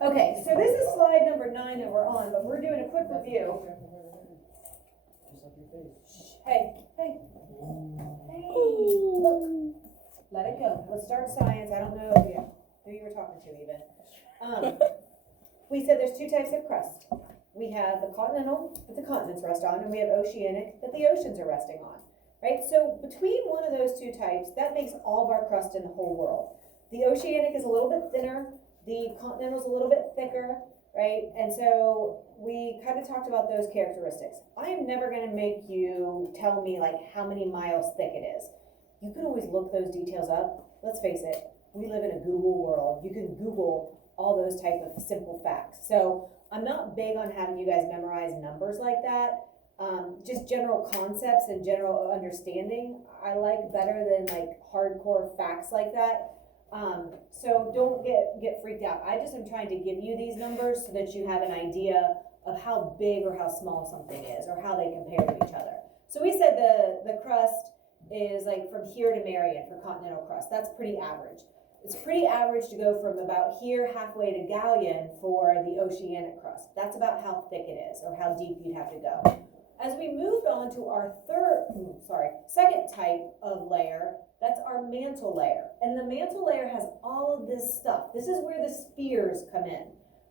Okay, so this is slide number 9 that we're on, but we're doing a quick review. Hey, hey, hey, look, let it go. Let's start science. I don't know who you were talking to even. We said there's 2 types of crust. We have the continental that the continents rest on, and we have oceanic that the oceans are resting on, right? So between one of those 2 types, that makes all of our crust in the whole world. The oceanic is a little bit thinner, the continental is a little bit thicker, right? And so we kind of talked about those characteristics. I am never going to make you tell me like how many miles thick it is. You can always look those details up. Let's face it, we live in a Google world. You can Google all those type of simple facts. So I'm not big on having you guys memorize numbers like that. Just general concepts and general understanding I like better than like hardcore facts like that. So don't get freaked out. I just am trying to give you these numbers so that you have an idea of how big or how small something is or how they compare to each other. So we said the crust is like from here to Marion for continental crust. That's pretty average. It's pretty average to go from about here halfway to Galleon for the oceanic crust. That's about how thick it is or how deep you'd have to go. As we moved on to our second type of layer, that's our mantle layer. And the mantle layer has all of this stuff. This is where the spheres come in,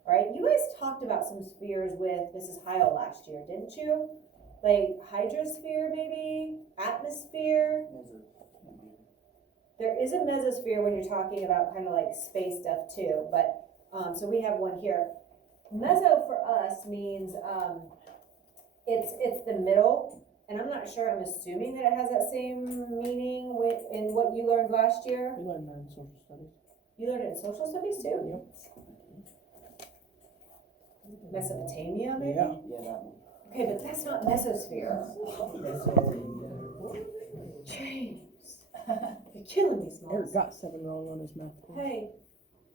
right? You guys talked about some spheres with Mrs. Heil last year, didn't you? Like hydrosphere maybe, atmosphere. There is a mesosphere when you're talking about kind of like space stuff too, but so we have one here. Meso for us means it's the middle, and I'm not sure, I'm assuming that it has that same meaning in what you learned last year. We learned that in social studies. You learned it in social studies too? Yep. Mesopotamia maybe? Yeah. Okay, but that's not mesosphere. James. You're killing me, Smalls. Eric got 7 wrong on his math course. Hey,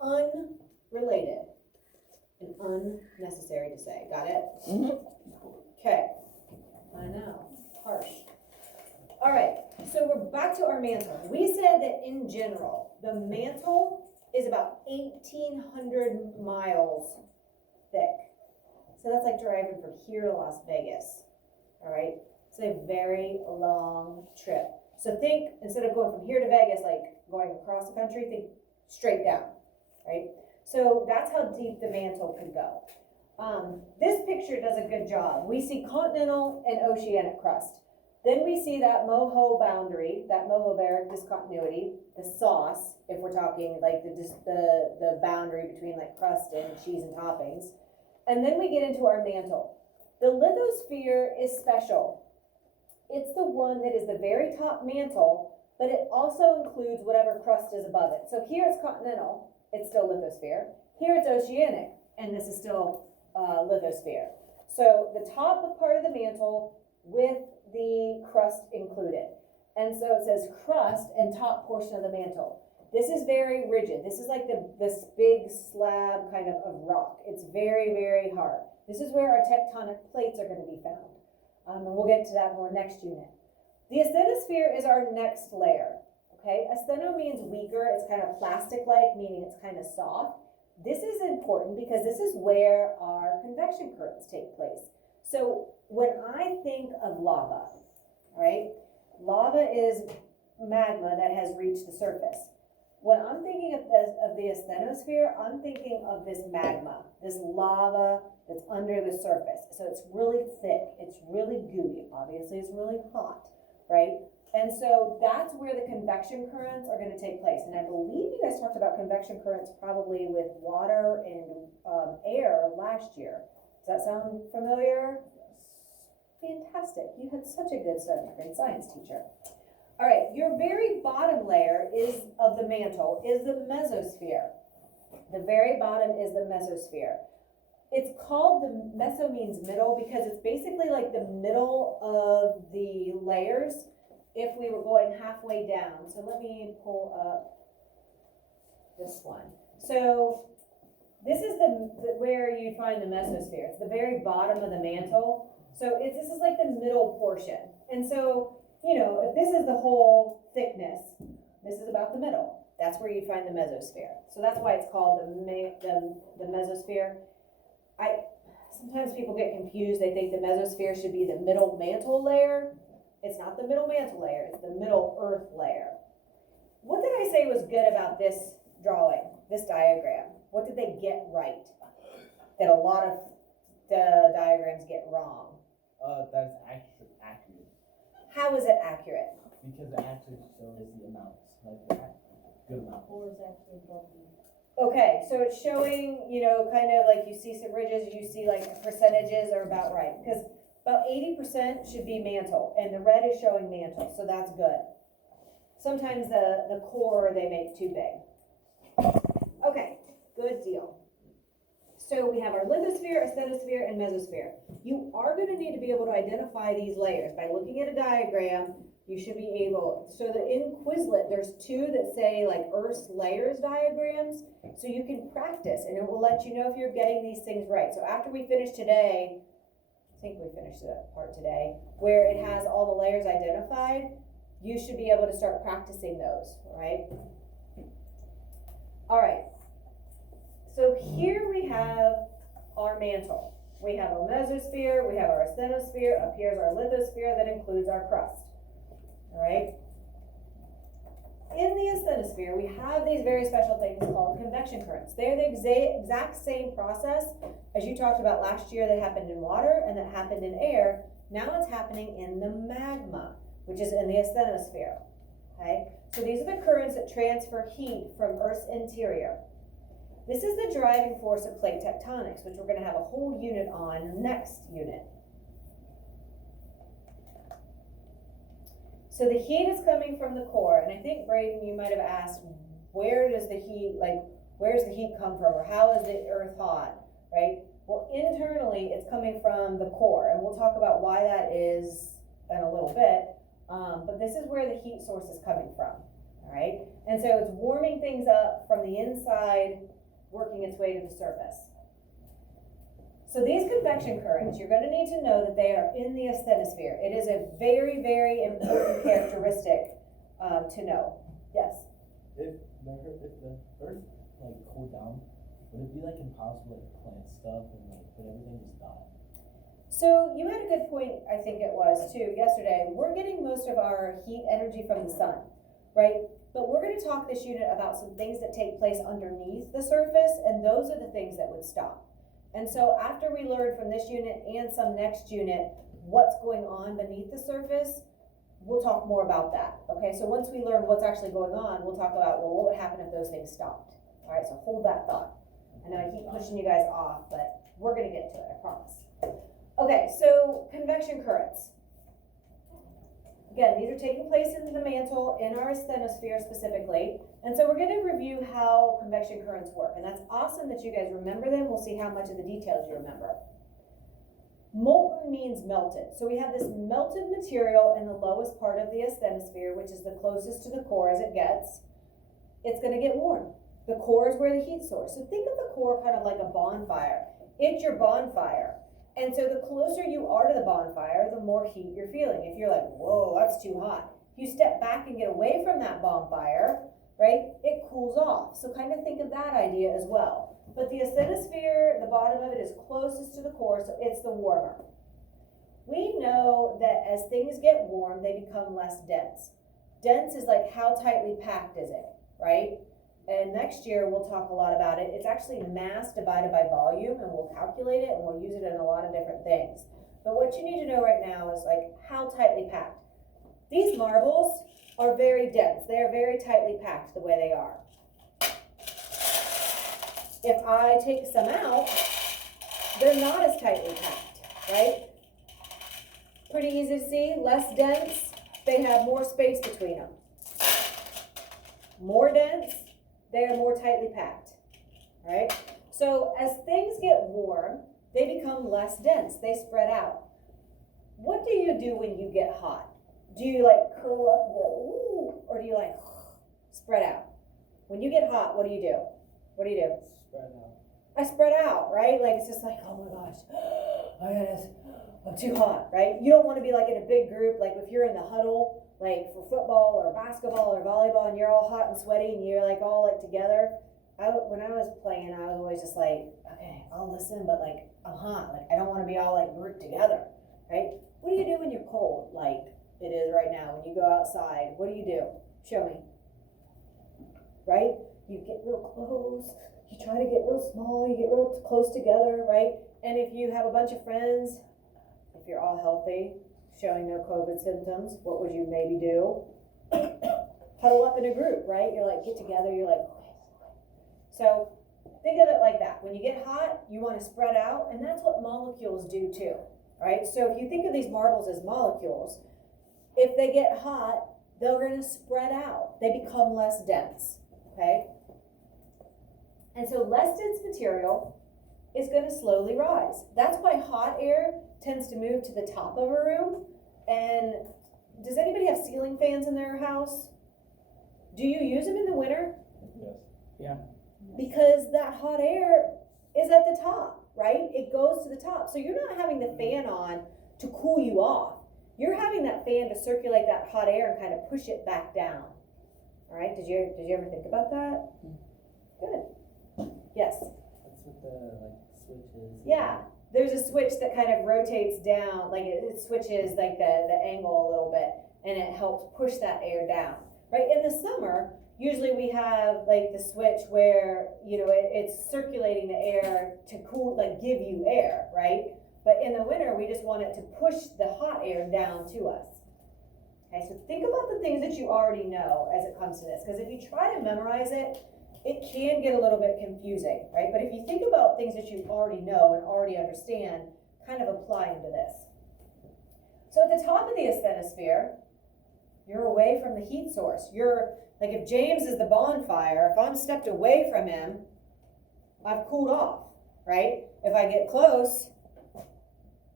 unrelated and unnecessary to say. Got it? Mm-hmm. Okay. I know. Harsh. All right. So we're back to our mantle. We said that in general, the mantle is about 1,800 miles thick. So that's like driving from here to Las Vegas. All right. It's a very long trip. So think, instead of going from here to Vegas, like going across the country, think straight down, right? So that's how deep the mantle could go. This picture does a good job. We see continental and oceanic crust. Then we see that MOHO boundary, that Mohoveric discontinuity, the sauce, if we're talking like the boundary between like crust and cheese and toppings. And then we get into our mantle. The lithosphere is special. It's the one that is the very top mantle, but it also includes whatever crust is above it. So here it's continental, it's still lithosphere. Here it's oceanic, and this is still lithosphere. So the top part of the mantle with the crust included. And so it says crust and top portion of the mantle. This is very rigid. This is like this big slab kind of rock. It's very, very hard. This is where our tectonic plates are going to be found. And we'll get to that more next unit. The asthenosphere is our next layer. Okay, astheno means weaker. It's kind of plastic-like, meaning it's kind of soft. This is important because this is where our convection currents take place. So when I think of lava, right, lava is magma that has reached the surface. When I'm thinking of the asthenosphere, I'm thinking of this magma, this lava that's under the surface. So it's really thick, it's really gooey, obviously it's really hot, right? And so that's where the convection currents are going to take place. And I believe you guys talked about convection currents probably with water and air last year. Does that sound familiar? Fantastic. You had such a good 7th grade science teacher. All right, your very bottom layer of the mantle is the mesosphere. The very bottom is the mesosphere. It's called meso means middle because it's basically like the middle of the layers if we were going halfway down. So let me pull up this one. So this is where you find the mesosphere. It's the very bottom of the mantle. So this is like the middle portion. And so, you know, if this is the whole thickness, this is about the middle. That's where you find the mesosphere. So that's why it's called the mesosphere. Sometimes people get confused. They think the mesosphere should be the middle mantle layer. It's not the middle mantle layer, it's the middle earth layer. What did I say was good about this drawing, this diagram? What did they get right that a lot of the diagrams get wrong? That's actually accurate. How is it accurate? Because it actually shows the amounts, like that good amount. Or is actually broken. Okay, so it's showing, kind of like you see some ridges, you see like percentages are about right. Because about 80% should be mantle, and the red is showing mantle, so that's good. Sometimes the core they make too big. Okay, good deal. So we have our lithosphere, asthenosphere, and mesosphere. You are going to need to be able to identify these layers. By looking at a diagram, you should be able, so that in Quizlet, there's two that say like Earth's layers diagrams, so you can practice, and it will let you know if you're getting these things right. So after we finish today, I think we finished that part today, where it has all the layers identified, you should be able to start practicing those, all right? All right, so here we have our mantle. We have our mesosphere, we have our asthenosphere, up here's our lithosphere that includes our crust, all right? In the asthenosphere, we have these very special things called convection currents. They're the exact same process as you talked about last year that happened in water and that happened in air. Now it's happening in the magma, which is in the asthenosphere, okay? So these are the currents that transfer heat from Earth's interior. This is the driving force of plate tectonics, which we're going to have a whole unit on next unit. So the heat is coming from the core, and I think, Braden, you might have asked, where's the heat come from, or how is the Earth hot, right? Well, internally, it's coming from the core, and we'll talk about why that is in a little bit, but this is where the heat source is coming from, all right? And so it's warming things up from the inside, working its way to the surface. So these convection currents, you're going to need to know that they are in the asthenosphere. It is a very, very important characteristic to know. Yes? If the Earth like cooled down, would it be like impossible to plant stuff and like would everything just die? So you had a good point, I think it was too, yesterday. We're getting most of our heat energy from the sun, right? But we're going to talk this unit about some things that take place underneath the surface, and those are the things that would stop. And so after we learn from this unit and some next unit what's going on beneath the surface, we'll talk more about that, okay? So once we learn what's actually going on, we'll talk about, well, what would happen if those things stopped? All right, so hold that thought. I know I keep pushing you guys off, but we're going to get to it, I promise. Okay, so convection currents. Again, these are taking place in the mantle, in our asthenosphere specifically. And so we're going to review how convection currents work. And that's awesome that you guys remember them. We'll see how much of the details you remember. Molten means melted. So we have this melted material in the lowest part of the asthenosphere, which is the closest to the core as it gets. It's going to get warm. The core is where the heat source. So think of the core kind of like a bonfire. It's your bonfire. And so the closer you are to the bonfire, the more heat you're feeling. If you're like, whoa, that's too hot. If you step back and get away from that bonfire, right, it cools off. So kind of think of that idea as well. But the asthenosphere, the bottom of it is closest to the core, so it's the warmer. We know that as things get warm, they become less dense. Dense is like how tightly packed is it, right? And next year we'll talk a lot about it. It's actually mass divided by volume, and we'll calculate it and we'll use it in a lot of different things. But what you need to know right now is like how tightly packed. These marbles are very dense. They are very tightly packed the way they are. If I take some out, they're not as tightly packed, right? Pretty easy to see, less dense, they have more space between them. More dense, they are more tightly packed, right? So as things get warm, they become less dense, they spread out. What do you do when you get hot? Do you like curl up and go, ooh, or do you like spread out? When you get hot, what do you do? What do you do? Spread out. I spread out, right? Like it's just like, oh my gosh, I'm too hot, right? You don't want to be like in a big group, like if you're in the huddle, like for football or basketball or volleyball, and you're all hot and sweaty and you're like all like together. When I was playing, I was always just like, okay, I'll listen, but like I'm hot, like I don't want to be all like grouped together, right? What do you do when you're cold, like it is right now? When you go outside, what do you do? Show me. Right? You get real close. You try to get real small. You get real close together, right? And if you have a bunch of friends, if you're all healthy, showing no COVID symptoms, what would you maybe do? Huddle up in a group, right? You're like, get together. You're like, okay. So think of it like that. When you get hot, you want to spread out, and that's what molecules do too, right? So if you think of these marbles as molecules, if they get hot, they're going to spread out. They become less dense, okay? And so less dense material is going to slowly rise. That's why hot air tends to move to the top of a room. And does anybody have ceiling fans in their house? Do you use them in the winter? Yes. Yeah. Because that hot air is at the top, right? It goes to the top. So you're not having the fan on to cool you off. You're having that fan to circulate that hot air and kind of push it back down. All right, did you ever think about that? Good. Yes? That's what the like switch is. Yeah. There's a switch that kind of rotates down, like it switches like the angle a little bit, and it helps push that air down, right? In the summer, usually we have like the switch where, you know, it's circulating the air to cool, like give you air, right? But in the winter, we just want it to push the hot air down to us. Okay, so think about the things that you already know as it comes to this, because if you try to memorize it, it can get a little bit confusing, right? But if you think about things that you already know and already understand, kind of applying to this. So at the top of the asthenosphere, you're away from the heat source. You're, like if James is the bonfire, if I'm stepped away from him, I've cooled off, right? If I get close,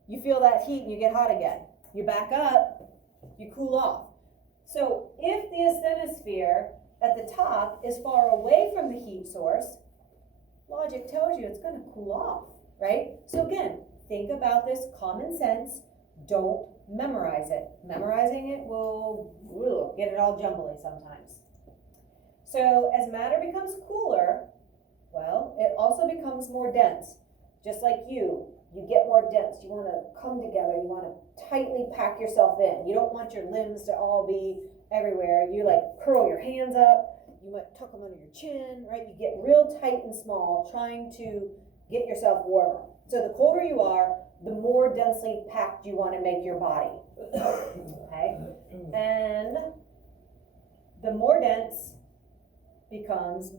you feel that heat and you get hot again. You back up, you cool off. So if the asthenosphere at the top is far away from the heat source, logic tells you it's going to cool off, right? So again, think about this common sense. Don't memorize it. Memorizing it will get it all jumbly sometimes. So as matter becomes cooler, well, it also becomes more dense. Just like you get more dense. You want to come together. You want to tightly pack yourself in. You don't want your limbs to all be everywhere. You like curl your hands up. You might tuck them under your chin, right? You get real tight and small, trying to get yourself warmer. So the colder you are, the more densely packed you want to make your body. Okay? And the more dense becomes,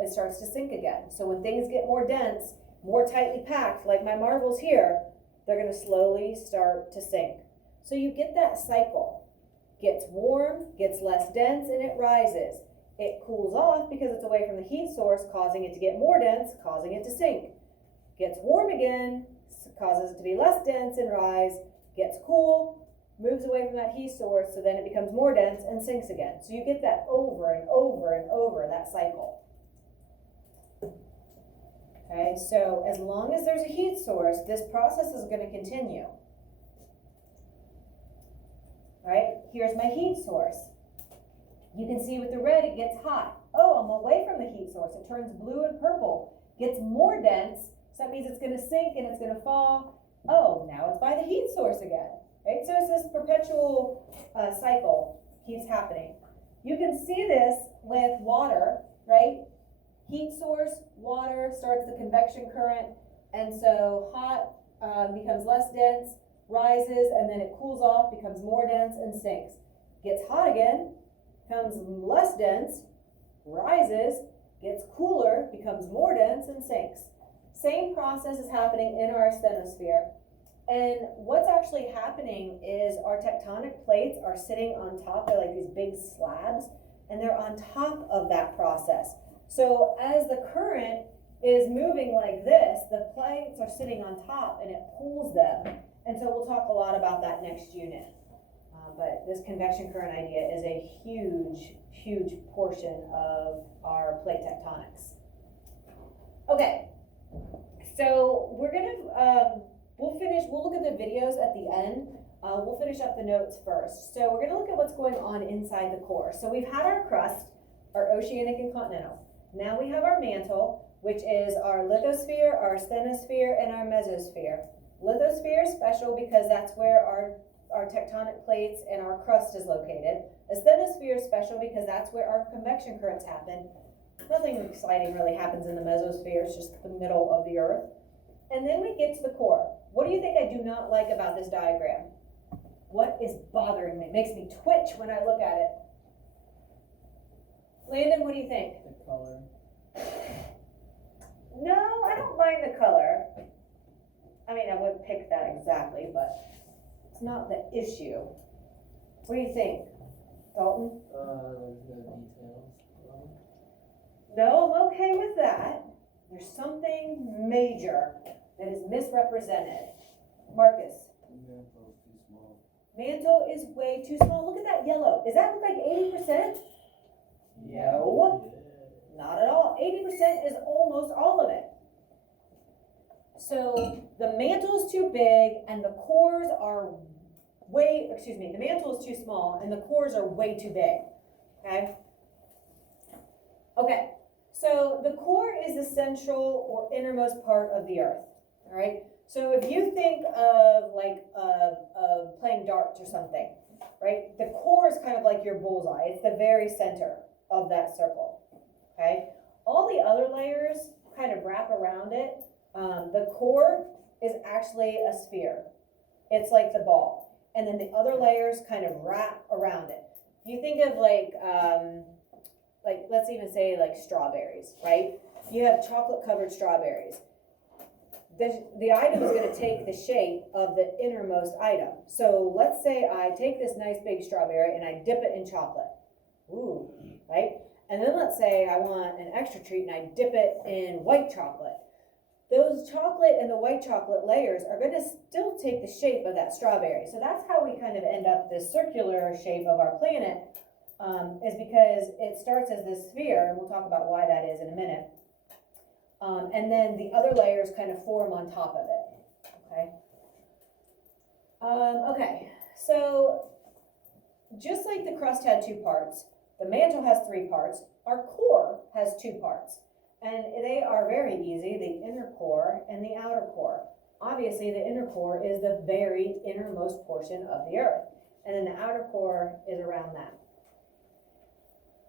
it starts to sink again. So when things get more dense, more tightly packed, like my marbles here, they're going to slowly start to sink. So you get that cycle. Gets warm, gets less dense, and it rises. It cools off because it's away from the heat source, causing it to get more dense, causing it to sink. Gets warm again, causes it to be less dense and rise. Gets cool, moves away from that heat source, so then it becomes more dense and sinks again. So you get that over and over and over, that cycle. Okay, so as long as there's a heat source, this process is going to continue. Right, here's my heat source. You can see with the red, it gets hot. Oh, I'm away from the heat source. It turns blue and purple, gets more dense, so that means it's going to sink and it's going to fall. Oh, now it's by the heat source again. Right, so it's this perpetual cycle keeps happening. You can see this with water, right? Heat source, water starts the convection current, and so hot becomes less dense, rises, and then it cools off, becomes more dense, and sinks. Gets hot again, becomes less dense, rises, gets cooler, becomes more dense, and sinks. Same process is happening in our asthenosphere. And what's actually happening is our tectonic plates are sitting on top. They're like these big slabs, and they're on top of that process. So as the current is moving like this, the plates are sitting on top, and it pulls them. And so we'll talk a lot about that next unit. But this convection current idea is a huge, huge portion of our plate tectonics. Okay, so we're gonna, we'll look at the videos at the end, we'll finish up the notes first. So we're gonna look at what's going on inside the core. So we've had our crust, our oceanic and continental. Now we have our mantle, which is our lithosphere, our asthenosphere, and our mesosphere. Lithosphere is special because that's where our tectonic plates and our crust is located. Asthenosphere is special because that's where our convection currents happen. Nothing exciting really happens in the mesosphere, it's just the middle of the earth. And then we get to the core. What do you think I do not like about this diagram? What is bothering me? It makes me twitch when I look at it. Landon, what do you think? The color. No, I don't mind the color. I mean, I wouldn't pick that exactly, but it's not the issue. What do you think, Dalton? The details. No, I'm okay with that. There's something major that is misrepresented. Marcus? The mantle's too small. Mantle is way too small. Look at that yellow. Does that look like 80%? No. Not at all. 80% is almost all of it. So the mantle is too big and the cores are the mantle is too small and the cores are way too big. Okay? Okay. So the core is the central or innermost part of the earth. All right? So if you think of like playing darts or something, right? The core is kind of like your bullseye. It's the very center of that circle. Okay? All the other layers kind of wrap around it. The core is actually a sphere. It's like the ball. And then the other layers kind of wrap around it. If you think of like let's even say like strawberries, right? You have chocolate covered strawberries. The item is going to take the shape of the innermost item. So let's say I take this nice big strawberry and I dip it in chocolate. Ooh, right? And then let's say I want an extra treat and I dip it in white chocolate. Those chocolate and the white chocolate layers are going to still take the shape of that strawberry. So that's how we kind of end up this circular shape of our planet, is because it starts as this sphere, and we'll talk about why that is in a minute. And then the other layers kind of form on top of it, okay? Okay, so just like the crust had 2 parts, the mantle has 3 parts, our core has 2 parts. And they are very easy, the inner core and the outer core. Obviously, the inner core is the very innermost portion of the earth. And then the outer core is around that.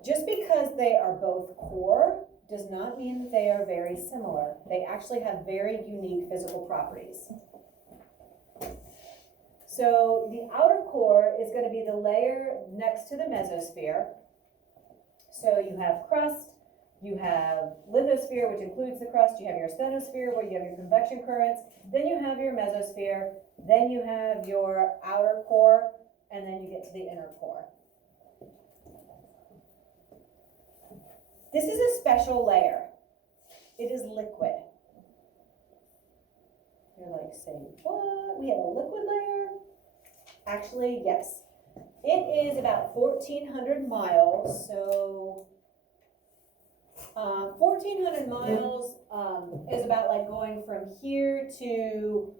Just because they are both core does not mean that they are very similar. They actually have very unique physical properties. So the outer core is going to be the layer next to the mesosphere. So you have crust, you have lithosphere, which includes the crust, you have your asthenosphere, where you have your convection currents, then you have your mesosphere, then you have your outer core, and then you get to the inner core. This is a special layer. It is liquid. You're like saying, what? We have a liquid layer? Actually, yes. It is about 1,400 miles, so 1,400 miles is about like going from here to,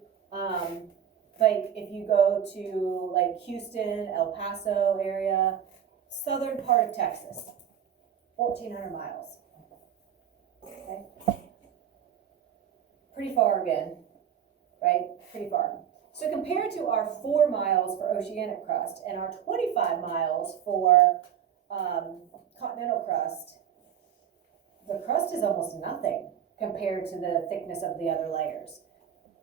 like if you go to like Houston, El Paso area, southern part of Texas, 1,400 miles. Okay. Pretty far again, right? Pretty far. So compared to our 4 miles for oceanic crust and our 25 miles for continental crust, the crust is almost nothing compared to the thickness of the other layers.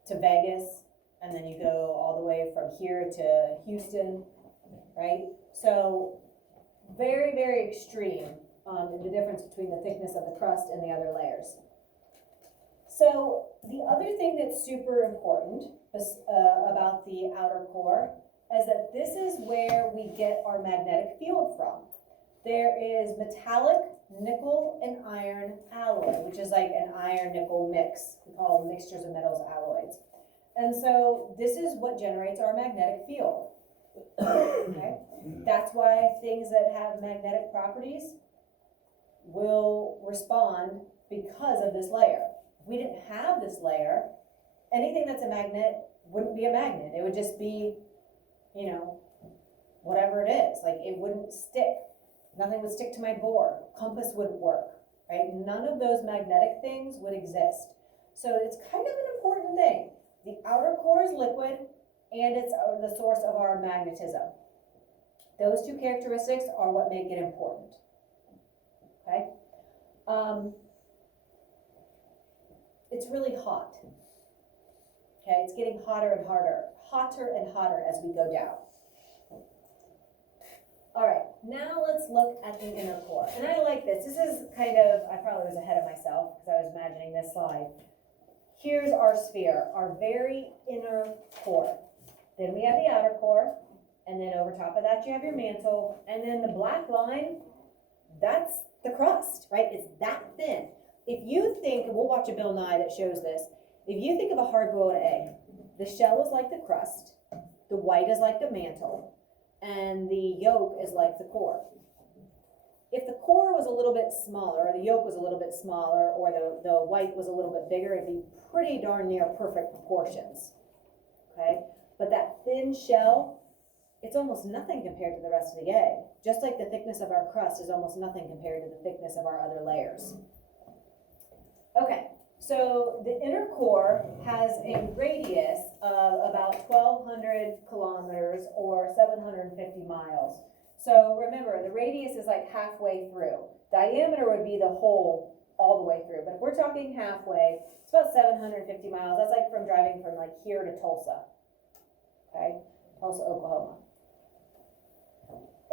To Vegas, and then you go all the way from here to Houston, right? So very, very extreme in the difference between the thickness of the crust and the other layers. So the other thing that's super important about the outer core is that this is where we get our magnetic field from. There is metallic nickel and iron alloy, which is like an iron-nickel mix. We call them mixtures of metals alloys. And so this is what generates our magnetic field. Okay? That's why things that have magnetic properties will respond because of this layer. If we didn't have this layer, anything that's a magnet wouldn't be a magnet. It would just be you know, whatever it is, like it wouldn't stick. Nothing would stick to my board. Compass wouldn't work, right? None of those magnetic things would exist. So it's kind of an important thing. The outer core is liquid and it's the source of our magnetism. Those two characteristics are what make it important, okay? It's really hot, okay? It's getting hotter and hotter as we go down. All right, now let's look at the inner core. And I like this. This is kind of, I probably was ahead of myself because I was imagining this slide. Here's our sphere, our very inner core. Then we have the outer core, and then over top of that you have your mantle, and then the black line, that's the crust, right? It's that thin. If you think, and we'll watch a Bill Nye that shows this, if you think of a hard-boiled egg, the shell is like the crust, the white is like the mantle, and the yolk is like the core. If the core was a little bit smaller, or the yolk was a little bit smaller, or the white was a little bit bigger, it'd be pretty darn near perfect proportions, okay? But that thin shell, it's almost nothing compared to the rest of the egg. Just like the thickness of our crust is almost nothing compared to the thickness of our other layers. Okay, so the inner core has a radius of about 1,200 kilometers or 750 miles. So remember, the radius is like halfway through. Diameter would be the whole all the way through, but if we're talking halfway, it's about 750 miles. That's like from driving from like here to Tulsa, okay? Tulsa, Oklahoma.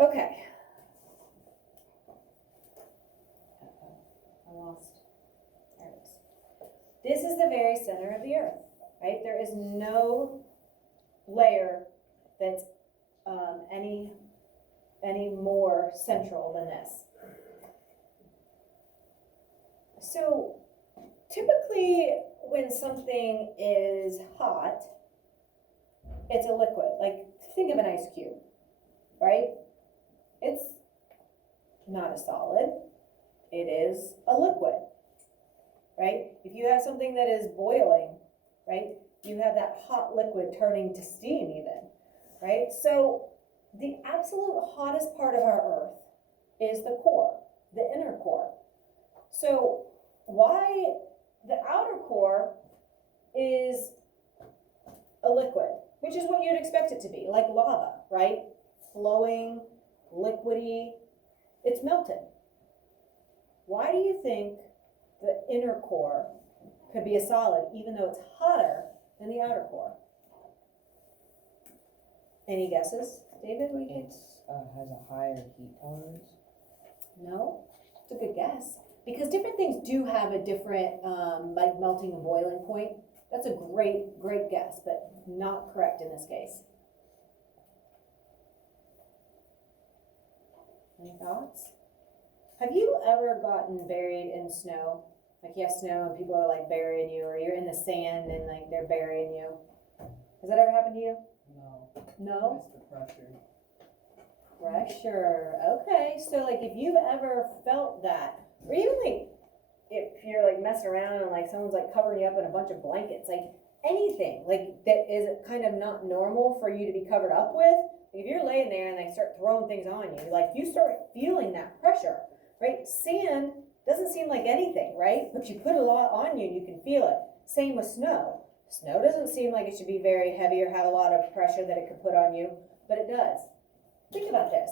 Okay. I lost. There it is. This is the very center of the earth, right? There is no layer that's any more central than this. So typically when something is hot, it's a liquid. Like think of an ice cube, right? It's not a solid, it is a liquid, right? If you have something that is boiling, right, you have that hot liquid turning to steam even, right? So the absolute hottest part of our earth is the core, the inner core. So why the outer core is a liquid, which is what you'd expect it to be, like lava, right? Flowing, liquidy, it's melted. Why do you think the inner core could be a solid even though it's hotter than the outer core? Any guesses? David, what do you think? It has a higher heat tolerance. No? It's a good guess. Because different things do have a different, like melting and boiling point. That's a great, great guess, but not correct in this case. Any thoughts? Have you ever gotten buried in snow? Like you have snow and people are like burying you, or you're in the sand and like they're burying you. Has that ever happened to you? No. No? It's the pressure. Pressure. Okay, so like if you've ever felt that, or even like if you're like messing around and like someone's like covering you up in a bunch of blankets, like anything like that is kind of not normal for you to be covered up with. If you're laying there and they start throwing things on you, like you start feeling that pressure, right? Sand doesn't seem like anything, right? But you put a lot on you and you can feel it. Same with snow. Snow doesn't seem like it should be very heavy or have a lot of pressure that it could put on you, but it does. Think about this.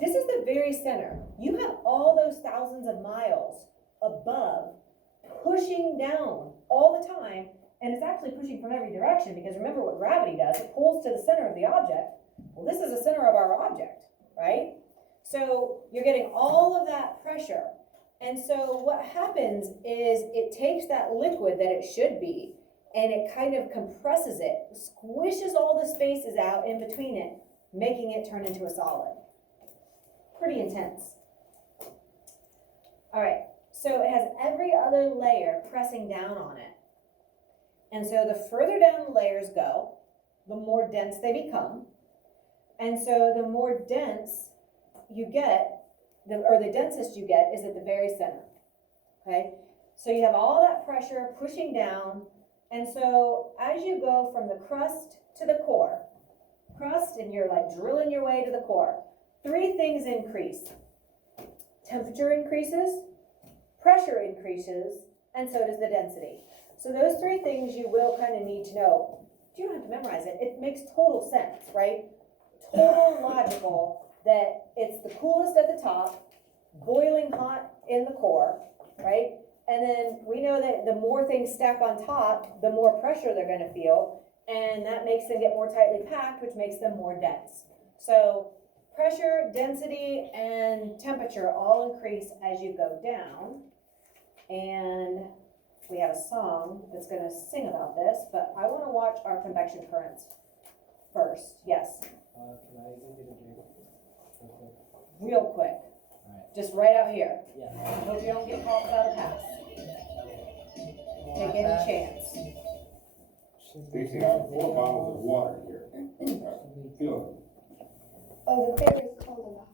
This is the very center. You have all those thousands of miles above pushing down all the time, and it's actually pushing from every direction because remember what gravity does, it pulls to the center of the object. Well, this is the center of our object, right? So you're getting all of that pressure. And so what happens is it takes that liquid that it should be and it kind of compresses it, squishes all the spaces out in between it, making it turn into a solid. Pretty intense. All right, so it has every other layer pressing down on it. And so the further down the layers go, the more dense they become. And so the more dense you get, the densest you get is at the very center, okay? So you have all that pressure pushing down, and so as you go from the crust to the core, crust and you're like drilling your way to the core. 3 things increase. Temperature increases, pressure increases, and so does the density. So those 3 things you will kind of need to know. You don't have to memorize it. It makes total sense, right? Total logical that it's the coolest at the top, boiling hot in the core, right? And then we know that the more things stack on top, the more pressure they're gonna feel, and that makes them get more tightly packed, which makes them more dense. So pressure, density, and temperature all increase as you go down. And we have a song that's gonna sing about this, but I wanna watch our convection currents first. Yes, Can I even get a drink? Okay. real quick. Alright. Just right out here. Yeah. I hope you don't get caught without a pass. Take any chance. Stacy, I have 4 bottles of water here. Feel it. Oh, the bear is cold in the